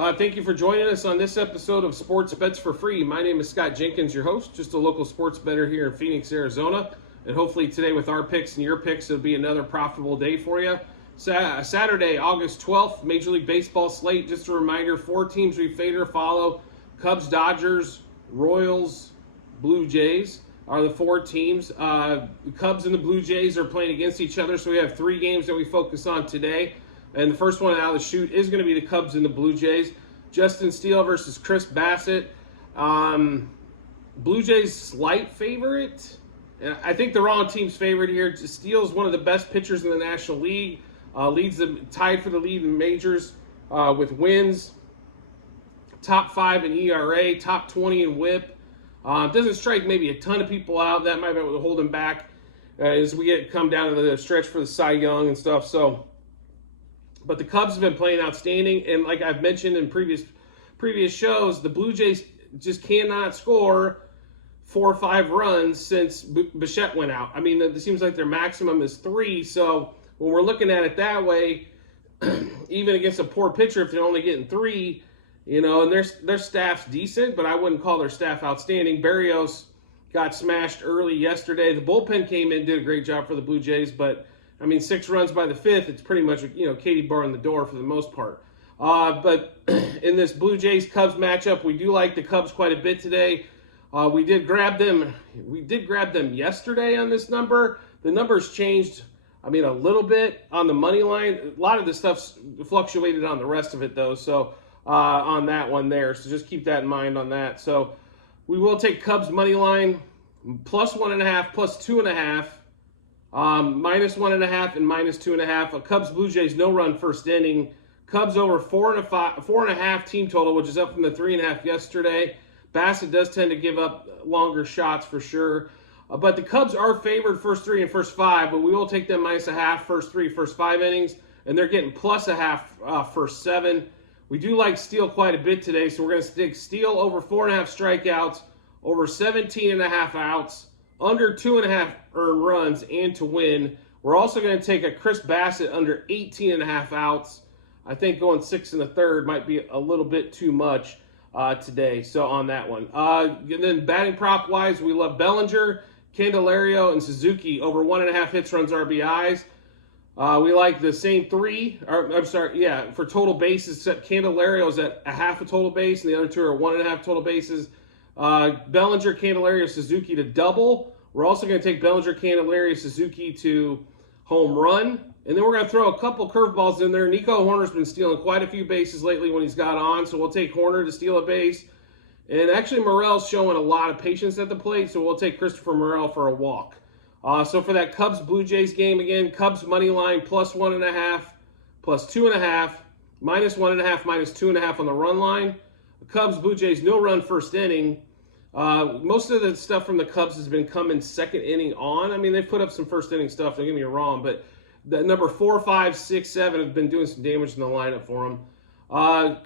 Thank you for joining us on this episode of Sports Bets for Free. My name is Scott Jenkins, your host, just a local sports bettor here in Phoenix, Arizona. And hopefully today with our picks and your picks, it'll be another profitable day for you. Saturday, August 12th, Major League Baseball slate. Just a reminder, 4 teams we fade or follow. Cubs, Dodgers, Royals, Blue Jays are the 4 teams. The Cubs and the Blue Jays are playing against each other, so we have 3 games that we focus on today. And the first one out of the chute is going to be the Cubs and the Blue Jays. Justin Steele versus Chris Bassitt. Blue Jays slight favorite. And I think the wrong team's favorite here. Steele is one of the best pitchers in the National League. Tied for the lead in majors with wins. Top 5 in ERA, top 20 in WHIP. Doesn't strike maybe a ton of people out. That might be able to hold him back as we come down to the stretch for the Cy Young and stuff. But the Cubs have been playing outstanding, and like I've mentioned in previous shows, the Blue Jays just cannot score 4 or 5 runs since Bichette went out. I mean, it seems like their maximum is 3, so when we're looking at it that way, even against a poor pitcher, if they're only getting 3, and their staff's decent, but I wouldn't call their staff outstanding. Berrios got smashed early yesterday. The bullpen came in, did a great job for the Blue Jays, but 6 runs by the 5th, it's pretty much, Katie bar in the door for the most part. But in this Blue Jays-Cubs matchup, we do like the Cubs quite a bit today. We did grab them yesterday on this number. The number's changed, a little bit on the money line. A lot of the stuff's fluctuated on the rest of it, though, so on that one there. So just keep that in mind on that. So we will take Cubs money line, plus 1.5, plus 2.5. Minus 1.5 and minus 2.5. A Cubs Blue Jays no run first inning. Cubs over 4.5 team total, which is up from the 3.5 yesterday. Bassitt does tend to give up longer shots for sure. But the Cubs are favored first 3 and first 5, but we will take them minus 0.5 first 3, first 5 innings, and they're getting plus 0.5 first 7. We do like Steele quite a bit today, so we're going to stick Steele over 4.5 strikeouts, over 17.5 outs, under 2.5 earned runs, and to win. We're also going to take a Chris Bassitt under 18.5 outs. I think going 6 1/3 might be a little bit too much today. So on that one. And then batting prop wise, we love Bellinger, Candelario, and Suzuki over 1.5 hits, runs, RBIs. We like the same 3. For total bases, except Candelario's at 0.5 total base, and the other 2 are 1.5 total bases. Bellinger, Candelario, Suzuki to double. We're also going to take Bellinger, Candelario, Suzuki to home run. And then we're going to throw a couple curveballs in there. Nico Hoerner's been stealing quite a few bases lately when he's got on, so we'll take Hoerner to steal a base. And actually, Morel's showing a lot of patience at the plate, so we'll take Christopher Morel for a walk. So for that Cubs-Blue Jays game again, Cubs money line plus 1.5, plus 2.5, minus 1.5, minus 2.5 on the run line. Cubs-Blue Jays no run first inning. Most of the stuff from the Cubs has been coming second inning on. They've put up some first inning stuff, don't get me wrong, but the number 4, 5, 6, 7 have been doing some damage in the lineup for them.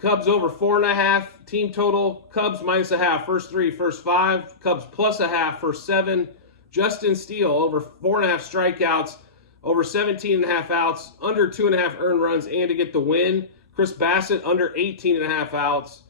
Cubs over 4.5 team total. Cubs minus 0.5 first 3, first 5. Cubs plus 0.5 first 7. Justin Steele over 4.5 strikeouts, over 17.5 outs, under 2.5 earned runs, and to get the win. Chris Bassitt under 18.5 outs.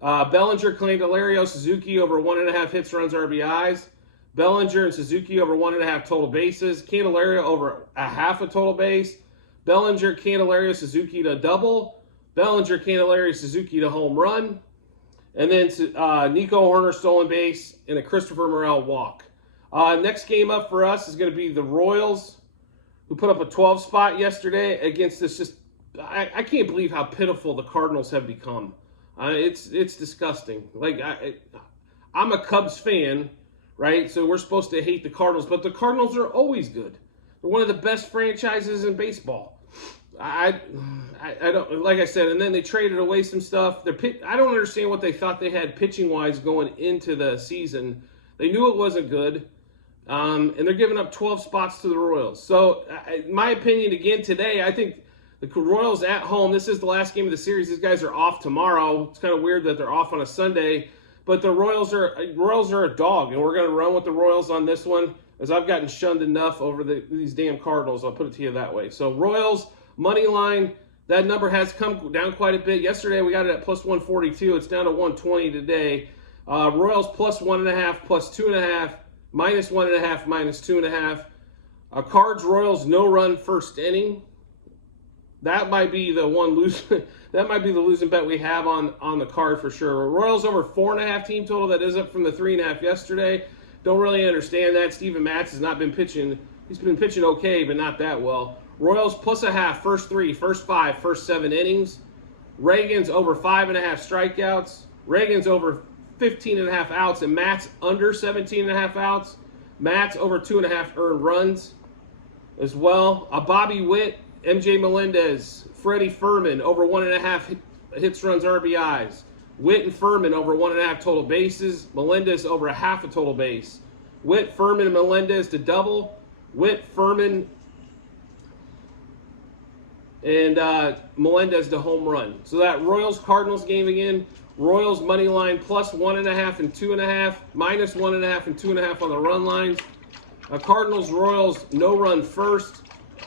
Bellinger, Candelario, Suzuki over 1.5 hits, runs, RBIs. Bellinger and Suzuki over 1.5 total bases. Candelario over 0.5 total base. Bellinger, Candelario, Suzuki to double. Bellinger, Candelario, Suzuki to home run. And then Nico Hoerner stolen base and a Christopher Morel walk. Next game up for us is going to be the Royals, who put up a 12 spot yesterday against this I can't believe how pitiful the Cardinals have become. It's disgusting. I'm a Cubs fan, right? So we're supposed to hate the Cardinals, but the Cardinals are always good. They're one of the best franchises in baseball. I don't, like I said, and then they traded away some stuff. I don't understand what they thought they had pitching wise going into the season. They knew it wasn't good, and they're giving up 12 spots to the Royals. So, in my opinion, again today, I think the Royals at home, this is the last game of the series. These guys are off tomorrow. It's kind of weird that they're off on a Sunday. But the Royals are a dog, and we're going to run with the Royals on this one, as I've gotten shunned enough over these damn Cardinals. I'll put it to you that way. So Royals, money line, That number has come down quite a bit. Yesterday we got it at plus 142. It's down to 120 today. Royals plus 1.5, plus 2.5, minus 1.5, minus 2.5. Cards Royals no run first inning. That might be the one losing. That might be the losing bet we have on the card for sure. Royals over 4.5 team total. That is up from the 3.5 yesterday. Don't really understand that. Steven Matz has not been pitching. He's been pitching okay, but not that well. Royals plus 0.5, first 3, first 5, first 7 innings. Reagan's over 5.5 strikeouts. Reagan's over 15.5 outs, and Matt's under 17.5 outs. Matt's over 2.5 earned runs as well. Bobby Witt, MJ Melendez, Freddie Fermin over 1.5 hits, runs, RBIs. Witt and Fermin over 1.5 total bases. Melendez over 0.5 total base. Witt, Fermin, and Melendez to double. Witt, Fermin, and Melendez to home run. So that Royals-Cardinals game again, Royals money line plus 1.5 and 2.5, minus 1.5 and 2.5 on the run lines. Cardinals-Royals no run first.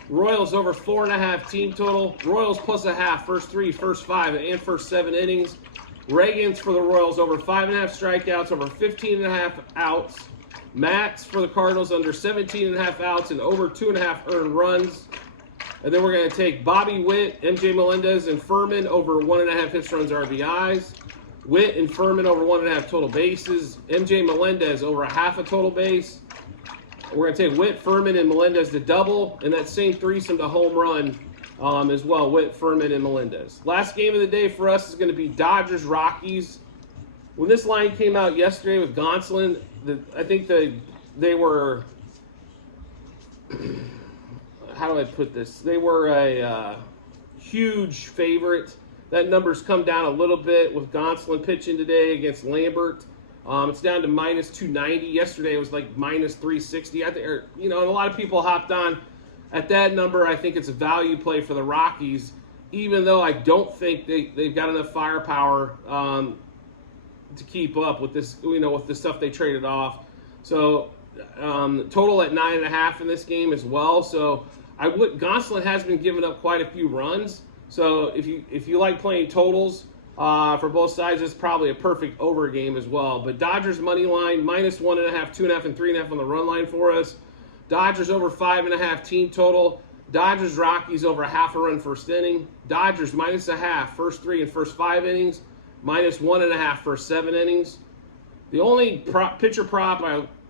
Royals over 4.5 team total. Royals plus 0.5, first 3, first 5, and first 7 innings. Reagan's for the Royals over 5.5 strikeouts, over 15.5 outs. Matt's for the Cardinals under 17.5 outs and over 2.5 earned runs. And then we're going to take Bobby Witt, MJ Melendez, and Fermin over 1.5 hits, runs, RBIs. Witt and Fermin over 1.5 total bases. MJ Melendez over 0.5 total base. We're going to take Witt, Fermin, and Melendez to double, and that same threesome to home run as well, Witt, Fermin, and Melendez. Last game of the day for us is going to be Dodgers-Rockies. When this line came out yesterday with Gonsolin, I think they were... How do I put this? They were a huge favorite. That number's come down a little bit with Gonsolin pitching today against Lambert. It's down to minus 290. Yesterday it was like minus 360. I think, and a lot of people hopped on at that number. I think it's a value play for the Rockies, even though I don't think they've got enough firepower to keep up with this. With the stuff they traded off. So total at 9.5 in this game as well. So Gonsolin has been giving up quite a few runs. So if you like playing totals for both sides, it's probably a perfect over game as well. But Dodgers money line minus 1.5, 2.5, and 3.5 on the run line for us. Dodgers over 5.5 team total. Dodgers Rockies over 0.5 run first inning. Dodgers minus 0.5 first 3 and first 5 innings. Minus 1.5 first 7 innings. The only pitcher prop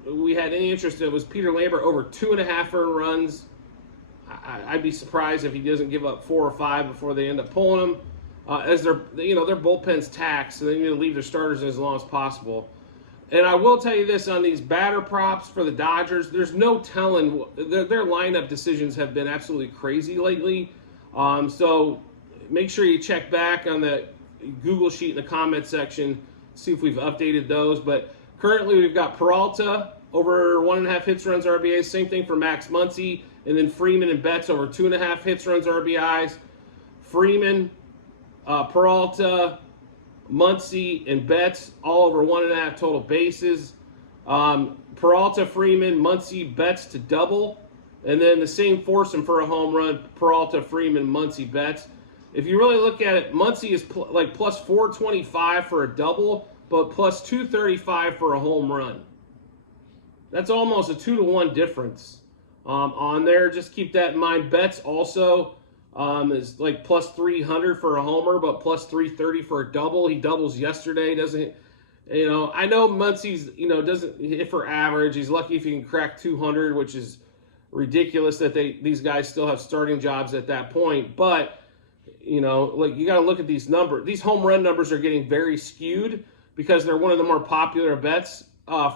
we had any interest in was Peter Lambert over 2.5 earned runs. I'd be surprised if he doesn't give up 4 or 5 before they end up pulling him. As their bullpen's taxed, so they need to leave their starters in as long as possible. And I will tell you this on these batter props for the Dodgers, there's no telling. Their lineup decisions have been absolutely crazy lately. So make sure you check back on the Google sheet in the comment section, see if we've updated those. But currently we've got Peralta over 1.5 hits, runs, RBIs. Same thing for Max Muncy. And then Freeman and Betts over 2.5 hits, runs, RBIs. Freeman, Peralta, Muncy, and Betts all over 1.5 total bases. Peralta, Freeman, Muncy, Betts to double. And then the same foursome for a home run, Peralta, Freeman, Muncy, Betts. If you really look at it, Muncy is like plus 425 for a double, but plus 235 for a home run. That's almost a 2-to-1 difference on there. Just keep that in mind. Betts also is like plus 300 for a homer, but plus 330 for a double. He doubles yesterday. I know Muncy's, doesn't hit for average. He's lucky if he can crack 200, which is ridiculous that these guys still have starting jobs at that point. But, you got to look at these numbers. These home run numbers are getting very skewed because they're one of the more popular bets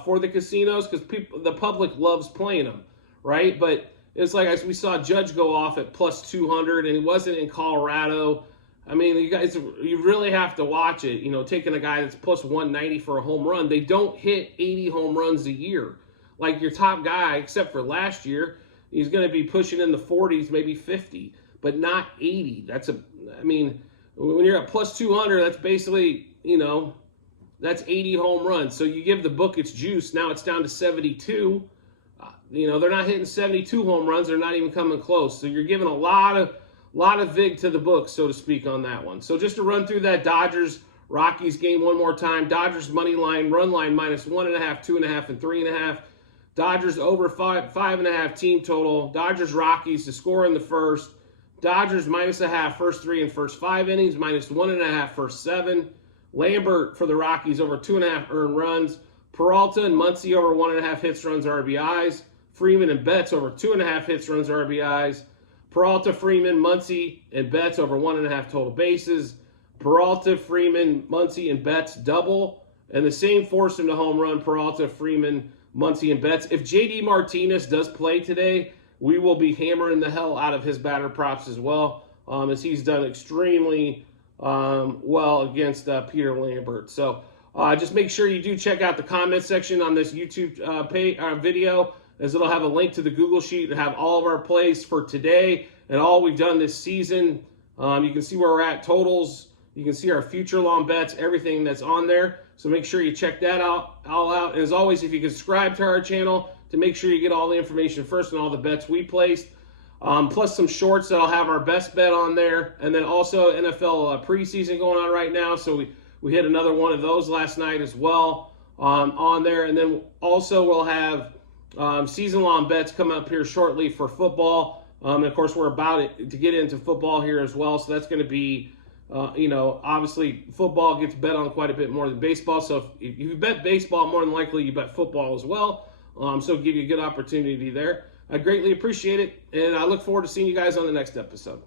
for the casinos because the public loves playing them, right? But it's like as we saw Judge go off at plus 200, and he wasn't in Colorado. I mean, you really have to watch it. Taking a guy that's plus 190 for a home run, they don't hit 80 home runs a year. Like your top guy, except for last year, he's going to be pushing in the 40s, maybe 50, but not 80. When you're at plus 200, that's basically, that's 80 home runs. So you give the book its juice. Now it's down to 72. They're not hitting 72 home runs. They're not even coming close. So you're giving a lot lot of vig to the book, so to speak, on that one. So just to run through that Dodgers-Rockies game one more time. Dodgers money line, run line -1.5, 2.5, and 3.5. Dodgers over 5.5 team total. Dodgers-Rockies to score in the first. Dodgers -0.5 first 3 and first 5 innings, -1.5 first 7. Lambert for the Rockies over 2.5 earned runs. Peralta and Muncy over 1.5 hits, runs, RBIs. Freeman and Betts over 2.5 hits, runs, RBIs. Peralta, Freeman, Muncy, and Betts over 1.5 total bases. Peralta, Freeman, Muncy, and Betts double. And the same forced him to home run. Peralta, Freeman, Muncy, and Betts. If JD Martinez does play today, we will be hammering the hell out of his batter props as well, as he's done extremely well against Peter Lambert. So just make sure you do check out the comment section on this YouTube video, as it'll have a link to the Google Sheet and have all of our plays for today and all we've done this season. You can see where we're at, totals. You can see our future long bets, everything that's on there. So make sure you check that all out. And as always, if you can subscribe to our channel to make sure you get all the information first and all the bets we placed, plus some shorts that'll have our best bet on there. And then also NFL preseason going on right now. So we hit another one of those last night as well on there. And then also we'll have season-long bets come up here shortly for football. And of course, we're about to get into football here as well. So that's going to be, obviously football gets bet on quite a bit more than baseball. So if you bet baseball, more than likely you bet football as well. So give you a good opportunity there. I greatly appreciate it. And I look forward to seeing you guys on the next episode.